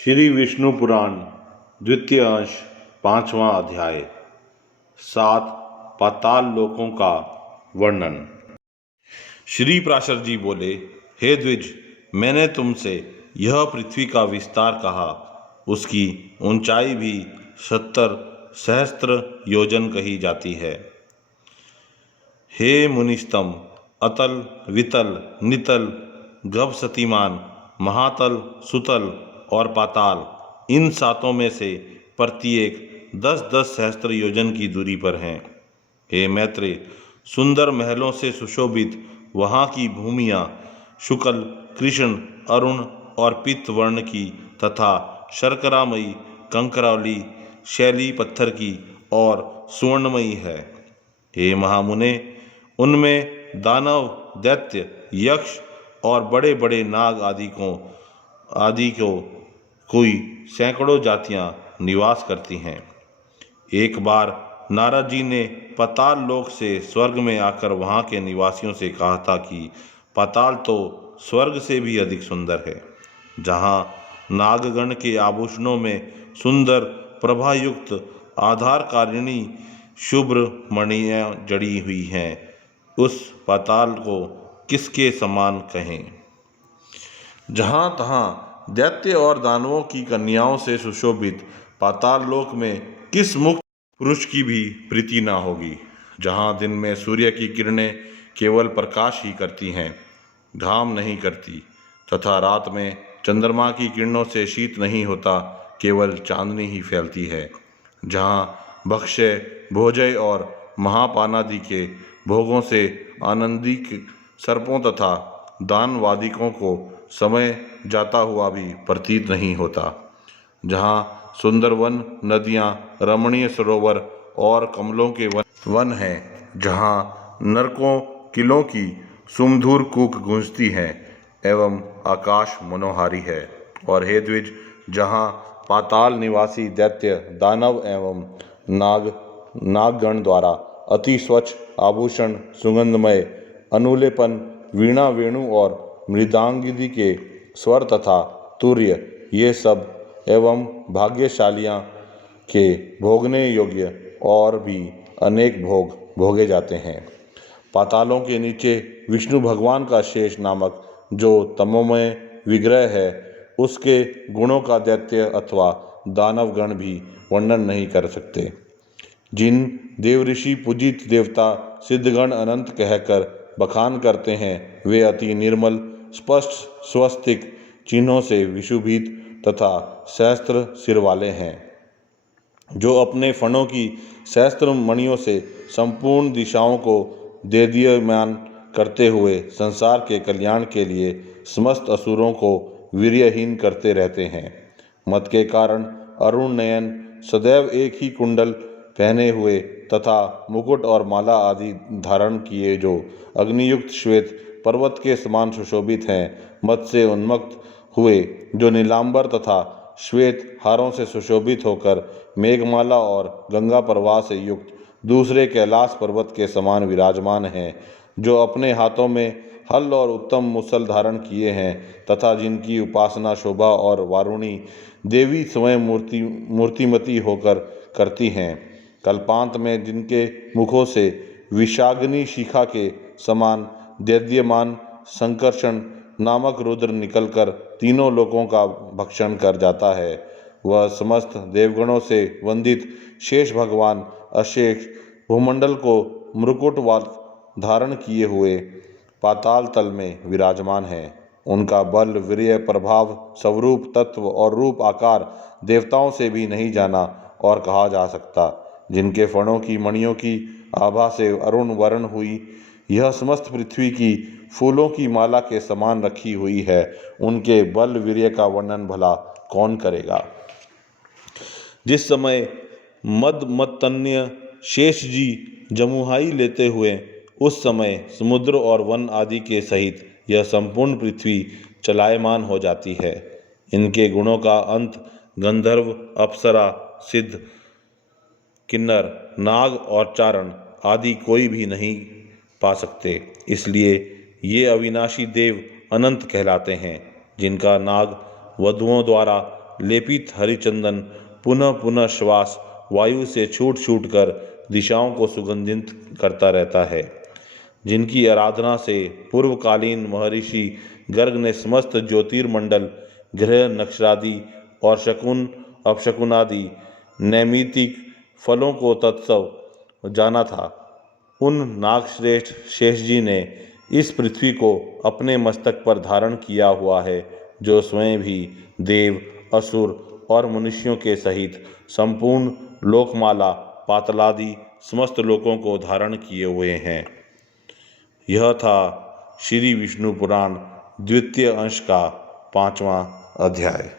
श्री विष्णु पुराण द्वितीय अंश पांचवा अध्याय। 7 पाताल लोकों का वर्णन। श्री प्राशर जी बोले, हे द्विज, मैंने तुमसे यह पृथ्वी का विस्तार कहा, उसकी ऊंचाई भी 70 सहस्त्र योजन कही जाती है। हे मुनिस्तम, अतल, वितल, नितल, गभसतिमान, महातल, सुतल और पाताल, इन सातों में से प्रत्येक 10-10 सहस्त्र योजन की दूरी पर हैं। हे मैत्रेय, सुंदर महलों से सुशोभित वहाँ की भूमियाँ शुक्ल, कृष्ण, अरुण और पित्त वर्ण की तथा शर्करामयी, कंकरौली, शैली पत्थर की और सुवर्णमयी है। हे महामुने, उनमें दानव, दैत्य, यक्ष और बड़े बड़े नाग आदि को कोई सैकड़ों जातियां निवास करती हैं। एक बार नारद जी ने पाताल लोक से स्वर्ग में आकर वहाँ के निवासियों से कहा था कि पाताल तो स्वर्ग से भी अधिक सुंदर है, जहाँ नागगण के आभूषणों में सुंदर प्रभायुक्त आधारकारिणी शुभ्र मणियाँ जड़ी हुई हैं। उस पाताल को किसके समान कहें? जहाँ तहाँ दैत्य और दानवों की कन्याओं से सुशोभित पाताल लोक में किस मुक्त पुरुष की भी प्रीति ना होगी? जहाँ दिन में सूर्य की किरणें केवल प्रकाश ही करती हैं, घाम नहीं करती, तथा रात में चंद्रमा की किरणों से शीत नहीं होता, केवल चांदनी ही फैलती है। जहाँ भक्ष्य, भोजय और महापानादि के भोगों से आनंदिक सर्पों तथा दानवादिकों को समय जाता हुआ भी प्रतीत नहीं होता। जहाँ सुंदर वन, नदियाँ, रमणीय सरोवर और कमलों के वन हैं, जहाँ नरकों किलों की सुमधुर कूक गूंजती है एवं आकाश मनोहारी है। और हे द्विज, जहाँ पाताल निवासी दैत्य, दानव एवं नागगण द्वारा अति स्वच्छ आभूषण, सुगंधमय अनुलेपन, वीणा, वेणु और मृदांगिनी के स्वर तथा तुर्य, ये सब एवं भाग्यशालियाँ के भोगने योग्य और भी अनेक भोग भोगे जाते हैं। पातालों के नीचे विष्णु भगवान का शेष नामक जो तमोमय विग्रह है, उसके गुणों का दैत्य अथवा दानवगण भी वर्णन नहीं कर सकते। जिन देवऋषि पूजित देवता सिद्धगण अनंत कहकर बखान करते हैं, वे अति निर्मल, स्पष्ट स्वस्तिक चिन्हों से विशुभित तथा सहस्त्र सिर वाले हैं, जो अपने फणों की सहस्त्र मणियों से संपूर्ण दिशाओं को देदीयमान करते हुए संसार के कल्याण के लिए समस्त असुरों को वीर्यहीन करते रहते हैं। मत के कारण अरुण नयन, सदैव एक ही कुंडल पहने हुए तथा मुकुट और माला आदि धारण किए, जो अग्नियुक्त श्वेत पर्वत के समान सुशोभित हैं, मत से उन्मत्त हुए, जो नीलांबर तथा श्वेत हारों से सुशोभित होकर मेघमाला और गंगा प्रवाह से युक्त दूसरे कैलाश पर्वत के समान विराजमान हैं, जो अपने हाथों में हल और उत्तम मुसल धारण किए हैं तथा जिनकी उपासना शोभा और वारुणी देवी स्वयं मूर्तिमती होकर करती हैं, कल्पांत में जिनके मुखों से विषाग्नि शिखा के समान दैदीयमान संकर्षण नामक रुद्र निकलकर तीनों लोकों का भक्षण कर जाता है, वह समस्त देवगणों से वंदित शेष भगवान अशेष भूमंडल को मृकुटवात धारण किए हुए पाताल तल में विराजमान है। उनका बल, वीर्य, प्रभाव, स्वरूप, तत्व और रूप आकार देवताओं से भी नहीं जाना और कहा जा सकता। जिनके फणों की मणियों की आभा से अरुण वर्ण हुई यह समस्त पृथ्वी की फूलों की माला के समान रखी हुई है, उनके बल वीर्य का वर्णन भला कौन करेगा? जिस समय मदमत्तन्य शेष जी जमुहाई लेते हुए उस समय समुद्र और वन आदि के सहित यह संपूर्ण पृथ्वी चलायमान हो जाती है। इनके गुणों का अंत गंधर्व, अप्सरा, सिद्ध, किन्नर, नाग और चारण आदि कोई भी नहीं पा सकते। इसलिए ये अविनाशी देव अनंत कहलाते हैं, जिनका नाग वधुओं द्वारा लेपित हरिचंदन पुनः पुनः श्वास वायु से छूट छूट कर दिशाओं को सुगंधित करता रहता है, जिनकी आराधना से पूर्वकालीन महर्षि गर्ग ने समस्त ज्योतिर्मंडल, ग्रह, नक्षत्रादि और शकुन अपशकुनादि नैमितिक फलों को तत्सव जाना था। उन नागश्रेष्ठ शेष जी ने इस पृथ्वी को अपने मस्तक पर धारण किया हुआ है, जो स्वयं भी देव, असुर और मनुष्यों के सहित संपूर्ण लोकमाला पातालादि समस्त लोकों को धारण किए हुए हैं। यह था श्री विष्णु पुराण द्वितीय अंश का 5वां अध्याय।